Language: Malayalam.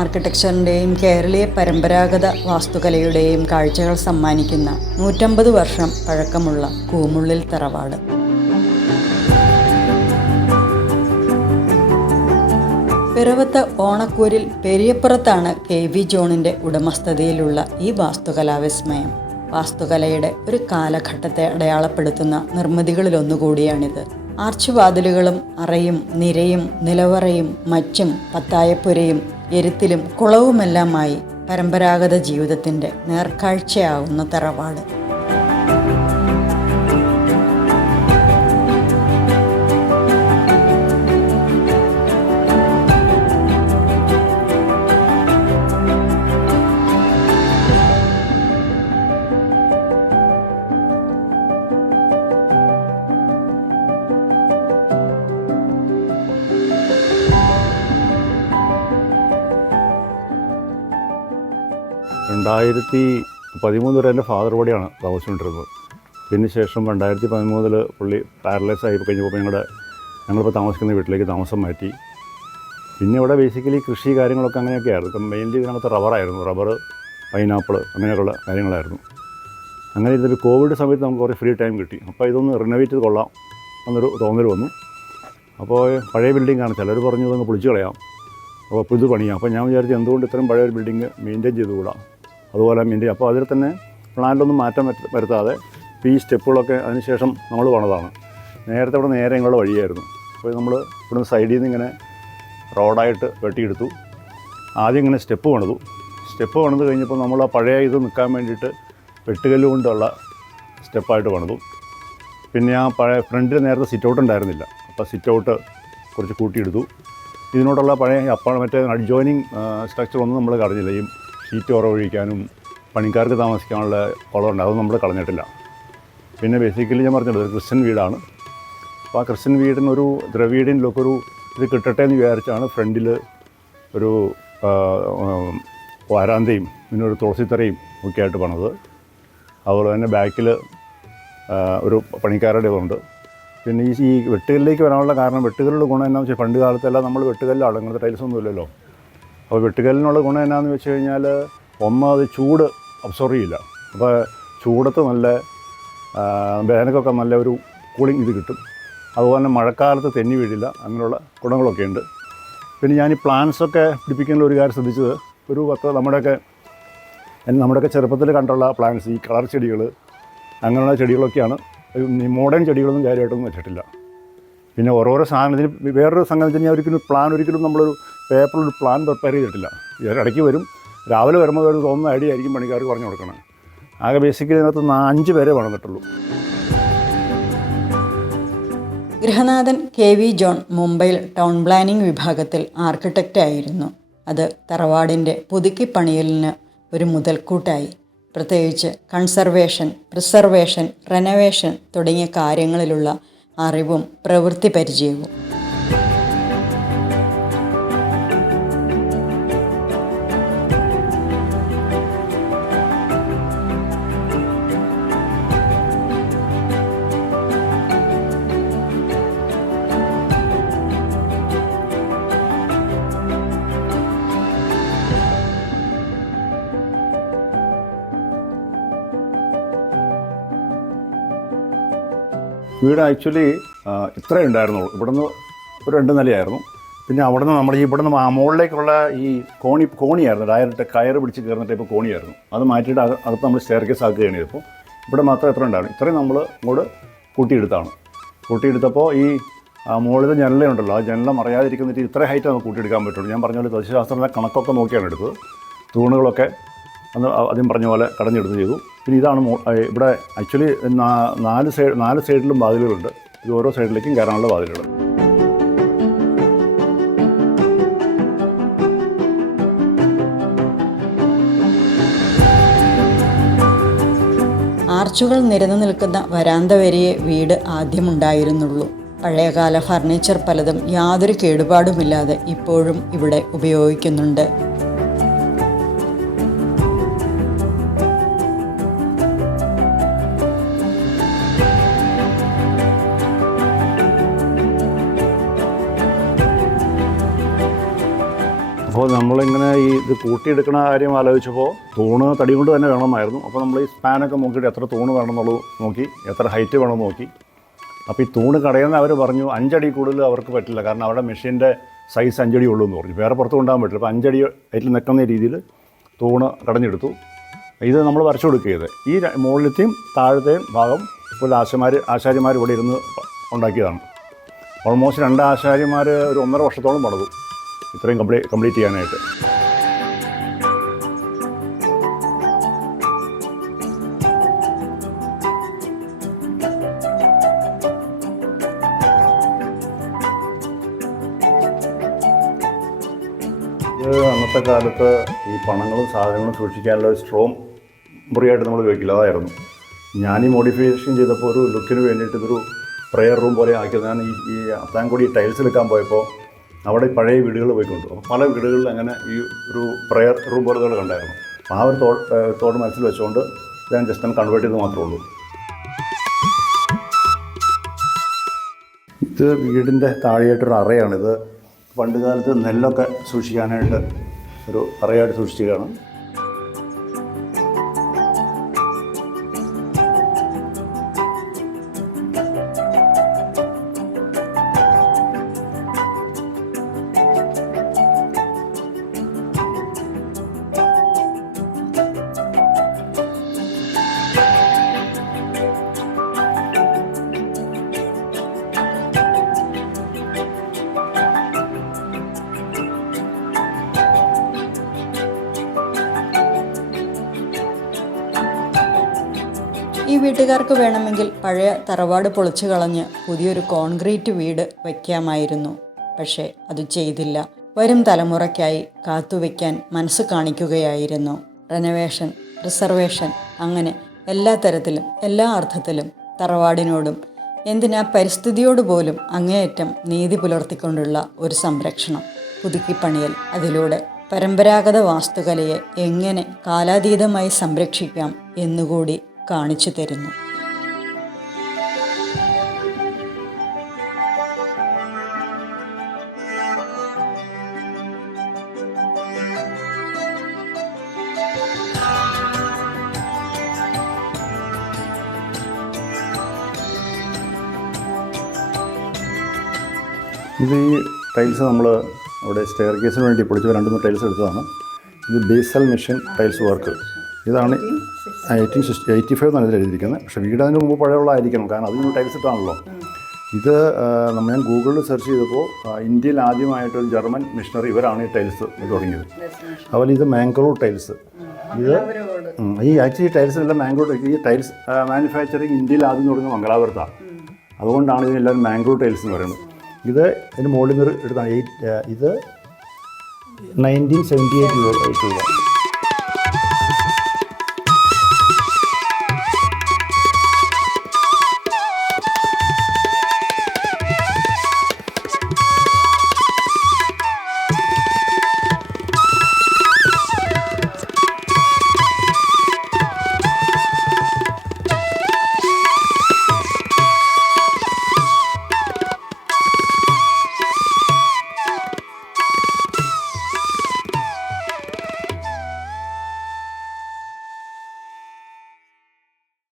ആർക്കിടെക്ചറിൻ്റെയും കേരളീയ പരമ്പരാഗത വാസ്തുകലയുടെയും കാഴ്ചകൾ സമ്മാനിക്കുന്ന 150 വർഷം പഴക്കമുള്ള കൂമുള്ളിൽ തറവാട്. പിറവത്ത് ഓണക്കൂരിൽ പെരിയപ്പുറത്താണ് KV ജോണിൻ്റെ ഉടമസ്ഥതയിലുള്ള ഈ വാസ്തുകലാവിസ്മയം. വാസ്തുകലയുടെ ഒരു കാലഘട്ടത്തെ അടയാളപ്പെടുത്തുന്ന നിർമ്മിതികളിലൊന്നുകൂടിയാണിത്. ആർച്ച് വാതിലുകളും അറയും നിരയും നിലവറയും മച്ചും പത്തായപ്പുരയും എരുത്തിലും കുളവുമെല്ലാമായി പരമ്പരാഗത ജീവിതത്തിൻ്റെ നേർക്കാഴ്ചയാവുന്ന തറവാട്. രണ്ടായിരത്തി 2013 വരെ എൻ്റെ ഫാദർ കൂടെയാണ് താമസിച്ചുകൊണ്ടിരുന്നത്. പിന്നെ ശേഷം 2013 പുള്ളി പാരലൈസ് ആയി കഴിഞ്ഞപ്പോൾ ഞങ്ങളിപ്പോൾ താമസിക്കുന്ന വീട്ടിലേക്ക് താമസം മാറ്റി. പിന്നെ ഇവിടെ ബേസിക്കലി കൃഷി കാര്യങ്ങളൊക്കെ അങ്ങനെയൊക്കെ ആയിരുന്നു. ഇപ്പം മെയിൻലി ഇതിനകത്ത് റബ്ബറായിരുന്നു. റബ്ബർ, പൈനാപ്പിൾ അങ്ങനെയൊക്കെയുള്ള കാര്യങ്ങളായിരുന്നു. അങ്ങനെ ഇരുന്നപ്പോൾ കോവിഡ് സമയത്ത് നമുക്ക് കുറേ ഫ്രീ ടൈം കിട്ടി. അപ്പോൾ ഇതൊന്ന് റിനോവേറ്റ് ചെയ്ത് കൊള്ളാം എന്നൊരു തോന്നൽ വന്നു. അപ്പോൾ പഴയ ബിൽഡിങ്ങാണ്, ചിലർ പറഞ്ഞു ഇതൊന്ന് പൊളിച്ച് കളയാം, അപ്പോൾ പുതു പണിയാം. അപ്പോൾ ഞാൻ വിചാരിച്ചു എന്തുകൊണ്ട് ഇത്രയും പഴയൊരു ബിൽഡിങ് മെയിൻറ്റെയിൻ ചെയ്തുകൂടാ, അതുപോലെ മെയിൻറ്റെയിൻ. അപ്പോൾ അതിൽ തന്നെ പ്ലാനിലൊന്നും മാറ്റം വരുത്താതെ ഈ സ്റ്റെപ്പുകളൊക്കെ അതിനുശേഷം നമ്മൾ പണിതാണ്. നേരത്തെ ഇവിടെ നേരെ ഞങ്ങളുടെ വഴിയായിരുന്നു. അപ്പോൾ നമ്മൾ ഇവിടുന്ന് സൈഡിൽ നിന്ന് ഇങ്ങനെ റോഡായിട്ട് വെട്ടിയെടുത്തു. ആദ്യം ഇങ്ങനെ സ്റ്റെപ്പ് പണിതു കഴിഞ്ഞപ്പോൾ നമ്മൾ ആ പഴയ ഇത് നിൽക്കാൻ വേണ്ടിയിട്ട് വെട്ടുകല്ല് കൊണ്ടുള്ള സ്റ്റെപ്പായിട്ട് പണിതു. പിന്നെ ആ പഴയ ഫ്രണ്ടിൽ നേരത്തെ സിറ്റ് ഔട്ട് ഉണ്ടായിരുന്നില്ല, അപ്പോൾ സിറ്റ് ഔട്ട് കുറച്ച് കൂട്ടിയെടുത്തു. ഇതിനോടുള്ള പഴയ മറ്റേ അഡ്ജോയിനിങ് സ്ട്രക്ചറൊന്നും നമ്മൾ കളഞ്ഞില്ല. ഈ ഷീറ്റ് ഉറവൊഴിക്കാനും പണിക്കാർക്ക് താമസിക്കാനുള്ള കുളമുണ്ട്, അതൊന്നും നമ്മൾ കളഞ്ഞിട്ടില്ല. പിന്നെ ബേസിക്കലി ഞാൻ പറഞ്ഞത് ഒരു ക്രിസ്ത്യൻ വീടാണ്. അപ്പോൾ ആ ക്രിസ്ത്യൻ വീടിനൊരു ദ്രവീഡിയൻ ലുക്കൊരു ഇത് കിട്ടട്ടെ എന്ന് വിചാരിച്ചാണ് ഫ്രണ്ടിൽ ഒരു വാരാന്തയും പിന്നെ ഒരു തുളസിത്തറയും ഒക്കെ ആയിട്ട് പണിത്. അതുപോലെ തന്നെ ബാക്കിൽ ഒരു പണിക്കാരുടെ ഉണ്ട്. പിന്നെ ഈ വെട്ടുകല്ലിലേക്ക് വരാനുള്ള കാരണം, വെട്ടുകല്ലുള്ള ഗുണം എന്നാന്ന് വെച്ചാൽ പണ്ട് കാലത്തെല്ലാം നമ്മൾ വെട്ടുകല്ലാണ്, അങ്ങനത്തെ ടൈൽസൊന്നും ഇല്ലല്ലോ. അപ്പോൾ വെട്ടുകല്ലിനുള്ള ഗുണം എന്നാന്ന് വെച്ച് കഴിഞ്ഞാൽ അത് ചൂട് അബ്സോർവ് ചെയ്യില്ല. അപ്പോൾ ചൂടത്ത് നല്ല വേനൽക്കൊക്കെ നല്ല ഒരു കൂളിംഗ് ഇത് കിട്ടും. അതുപോലെ തന്നെ മഴക്കാലത്ത് തെന്നി വീഴില്ല, അങ്ങനെയുള്ള ഗുണങ്ങളൊക്കെ ഉണ്ട്. പിന്നെ ഞാൻ ഈ പ്ലാന്റ്സൊക്കെ പിടിപ്പിക്കുന്ന ഒരു കാര്യം ശ്രദ്ധിച്ചത്, ഒരു നമ്മുടെയൊക്കെ ചെറുപ്പത്തിൽ കണ്ടുള്ള പ്ലാന്റ്സ്, ഈ കളർ ചെടികൾ അങ്ങനെയുള്ള ചെടികളൊക്കെയാണ്. മോഡേൺ ചെടികളൊന്നും കാര്യമായിട്ടൊന്നും വെച്ചിട്ടില്ല. പിന്നെ ഓരോരോ സാധനത്തിന് വേറൊരു സംഗതി ഞാൻ ഒരിക്കലും നമ്മളൊരു പേപ്പറിലൊരു പ്ലാൻ പ്രിപ്പയർ ചെയ്തിട്ടില്ല. ഇടയ്ക്ക് വരും, രാവിലെ വരുമ്പോൾ ഒരു തോന്നുന്ന ഐഡിയ ആയിരിക്കും പണിക്കാർക്ക് പറഞ്ഞു കൊടുക്കണം. ആകെ ബേസിക്കലി ഇതിനകത്ത് 5 പേരെ വളർന്നിട്ടുള്ളൂ. ഗൃഹനാഥൻ KV ജോൺ മുംബൈയിൽ ടൗൺ പ്ലാനിംഗ് വിഭാഗത്തിൽ ആർക്കിടെക്റ്റ് ആയിരുന്നു. അത് തറവാടിൻ്റെ പുതുക്കിപ്പണിയലിന് ഒരു മുതൽക്കൂട്ടായി. പ്രത്യേകിച്ച് കൺസർവേഷൻ, പ്രിസർവേഷൻ, റെനോവേഷൻ തുടങ്ങിയ കാര്യങ്ങളിലുള്ള അറിവും പ്രവൃത്തി പരിചയവും. വീട് ആക്ച്വലി ഇത്രയേ ഉണ്ടായിരുന്നുള്ളൂ. ഇവിടുന്ന് ഒരു 2 നിലയായിരുന്നു. പിന്നെ അവിടുന്ന് നമ്മൾ ഇവിടുന്ന് മുകളിലേക്കുള്ള ഈ കോണിയായിരുന്നു, ഡയറക്റ്റ് കയറ് പിടിച്ച് കയറുന്ന ടൈപ്പ് കോണിയായിരുന്നു. അത് മാറ്റിയിട്ട് അകത്ത് നമ്മൾ സ്റ്റെയർ കേസ് ആക്കുകയാണ് ചെയ്തപ്പോൾ ഇവിടെ മാത്രം എത്ര ഉണ്ടായിരുന്നു. ഇത്രയും നമ്മൾ ഇങ്ങോട്ട് കൂട്ടിയെടുത്തപ്പോൾ ഈ മുകളിൽ ജനലുണ്ടല്ലോ, ആ ജനല മറയാതിരിക്കുന്ന ഇത്ര ഹൈറ്റ് നമുക്ക് കൂട്ടിയെടുക്കാൻ പറ്റുള്ളൂ. ഞാൻ പറഞ്ഞ പോലെ തദ്ദേശാസ്ത്രത്തിലെ കണക്കൊക്കെ നോക്കിയാണ് എടുത്തത്. തൂണുകളൊക്കെ അന്ന് ആദ്യം പറഞ്ഞ പോലെ കടഞ്ഞെടുത്ത് ചെയ്തു. പിന്നെ ഇതാണ് ഇവിടെ ആക്ച്വലി 4 സൈഡിലും വാതിലുകളുണ്ട്. ഇത് ഓരോ സൈഡിലേക്കും കയറാനുള്ള വാതിലുകൾ. ആർച്ചുകൾ നിരന്നു നിൽക്കുന്ന വരാന്ത വരെയേ വീട് ആദ്യമുണ്ടായിരുന്നുള്ളൂ. പഴയകാല ഫർണിച്ചർ പലതും യാതൊരു കേടുപാടുമില്ലാതെ ഇപ്പോഴും ഇവിടെ ഉപയോഗിക്കുന്നുണ്ട്. അപ്പോൾ നമ്മളിങ്ങനെ ഇത് കൂട്ടിയെടുക്കണ കാര്യം ആലോചിച്ചപ്പോൾ തൂണ് തടി കൊണ്ട് തന്നെ വേണമായിരുന്നു. അപ്പോൾ നമ്മൾ ഈ സ്പാനൊക്കെ നോക്കിയിട്ട് എത്ര തൂണ് വേണമെന്നുള്ളത് നോക്കി, എത്ര ഹൈറ്റ് വേണമെന്ന് നോക്കി. അപ്പോൾ ഈ തൂണ് കടയുന്ന അവർ പറഞ്ഞു 5 അടി കൂടുതൽ അവർക്ക് പറ്റില്ല, കാരണം അവരുടെ മെഷീൻ്റെ സൈസ് 5 അടി ഉള്ളൂ എന്ന് പറഞ്ഞു. വേറെ പുറത്ത് കൊണ്ടുപോകാൻ പറ്റില്ല. അപ്പോൾ 5 അടി അതിൽ നിൽക്കുന്ന രീതിയിൽ തൂണ് കടഞ്ഞെടുത്തു. ഇത് നമ്മൾ വരച്ചു കൊടുക്കുകയത്. ഈ മുകളിലത്തെയും താഴത്തെയും ഭാഗം ഒരു ആശാരിമാർ ഇവിടെ ഇരുന്ന് ഉണ്ടാക്കിയതാണ്. ഓൾമോസ്റ്റ് 2 ആശാരിമാർ ഒരു 1.5 വർഷത്തോളം പണിതു ഇത്രയും കംപ്ലീറ്റ് ചെയ്യാനായിട്ട്. ഇത് അന്നത്തെ കാലത്ത് ഈ പണങ്ങളും സാധനങ്ങളും സൂക്ഷിക്കാനുള്ള ഒരു സ്ട്രോങ് മുറിയായിട്ട് നമ്മൾ ഉപയോഗിക്കില്ല, അതായിരുന്നു. ഞാൻ ഈ മോഡിഫിക്കേഷൻ ചെയ്തപ്പോൾ ഒരു ലുക്കിന് വേണ്ടിയിട്ട് ഇതൊരു പ്രെയർ റൂം പോലെ ആക്കിയത്. ഞാൻ ഈ അത്താൻകുടി ടൈൽസ് എടുക്കാൻ പോയപ്പോൾ അവിടെ പഴയ വീടുകൾ പോയിക്കൊണ്ടു. അപ്പോൾ പല വീടുകളിൽ അങ്ങനെ ഈ ഒരു പ്രെയർ റൂം പോലെ കണ്ടായിരുന്നു. അപ്പോൾ ആ ഒരു തോട് മനസ്സിൽ വെച്ചുകൊണ്ട് ഞാൻ ജസ്റ്റ് ഒന്ന് കൺവേർട്ട് ചെയ്ത് മാത്രമേ ഉള്ളൂ. ഇത് വീടിൻ്റെ താഴെയായിട്ടൊരു അറയാണിത്. പണ്ട് കാലത്ത് നെല്ലൊക്കെ സൂക്ഷിക്കാനായിട്ട് ഒരു അറയായിട്ട് സൂക്ഷിക്കുകയാണ്. ഈ വീട്ടുകാർക്ക് വേണമെങ്കിൽ പഴയ തറവാട് പൊളിച്ചു കളഞ്ഞ് പുതിയൊരു കോൺക്രീറ്റ് വീട് വയ്ക്കാമായിരുന്നു. പക്ഷേ അത് ചെയ്തില്ല. വരും തലമുറയ്ക്കായി കാത്തുവയ്ക്കാൻ മനസ്സ് കാണിക്കുകയായിരുന്നു. റെനോവേഷൻ, റിസർവേഷൻ, അങ്ങനെ എല്ലാ തരത്തിലും എല്ലാ അർത്ഥത്തിലും തറവാടിനോടും എന്തിനാ പരിസ്ഥിതിയോട് പോലും അങ്ങേയറ്റം നീതി പുലർത്തിക്കൊണ്ടുള്ള ഒരു സംരക്ഷണം, പുതുക്കിപ്പണിയൽ. അതിലൂടെ പരമ്പരാഗത വാസ്തുകലയെ എങ്ങനെ കാലാതീതമായി സംരക്ഷിക്കാം എന്നുകൂടി കാണിച്ചു തരുന്നു. ഇത് ഈ ടൈൽസ് നമ്മൾ അവിടെ സ്റ്റെയർ കേസിന് വേണ്ടി പൊളിച്ച് 2-3 ടൈൽസ് എടുത്തതാണ്. ഇത് ബേസൽ മെഷീൻ ടൈൽസ് വർക്ക്. ഇതാണ് 1885 എന്നാണ് ഇതിൽ എഴുതിയിരിക്കുന്നത്. പക്ഷേ വീട് അതിന് മുമ്പ് പഴയമുള്ളതായിരിക്കണം, കാരണം അതിന് ടൈൽസ് ഇട്ടാണല്ലോ. ഇത് ഞാൻ ഗൂഗിളിൽ സെർച്ച് ചെയ്തപ്പോൾ ഇന്ത്യയിൽ ആദ്യമായിട്ടൊരു ജർമ്മൻ മിഷണറി ഇവരാണ് ഈ ടൈൽസ് തുടങ്ങിയത്. അതുപോലെ ഇത് മാംഗ്ലൂർ ടൈൽസ്. ഇത് ഈ ആക്ച്വലി ടൈൽസിനെല്ലാം മാംഗ്ലൂർ, ഈ ടൈൽസ് മാനുഫാക്ചറിങ് ഇന്ത്യയിൽ ആദ്യം തുടങ്ങുന്നത് മംഗലാപുരത്താണ്. അതുകൊണ്ടാണ് ഇതിനെല്ലാവരും മാംഗ്ലൂർ ടൈൽസ് എന്ന് പറയുന്നത്. ഇത് ഇതിന് മുകളിൽ നിന്ന് എടുത്താണ്. ഇത് 1978 രൂപ.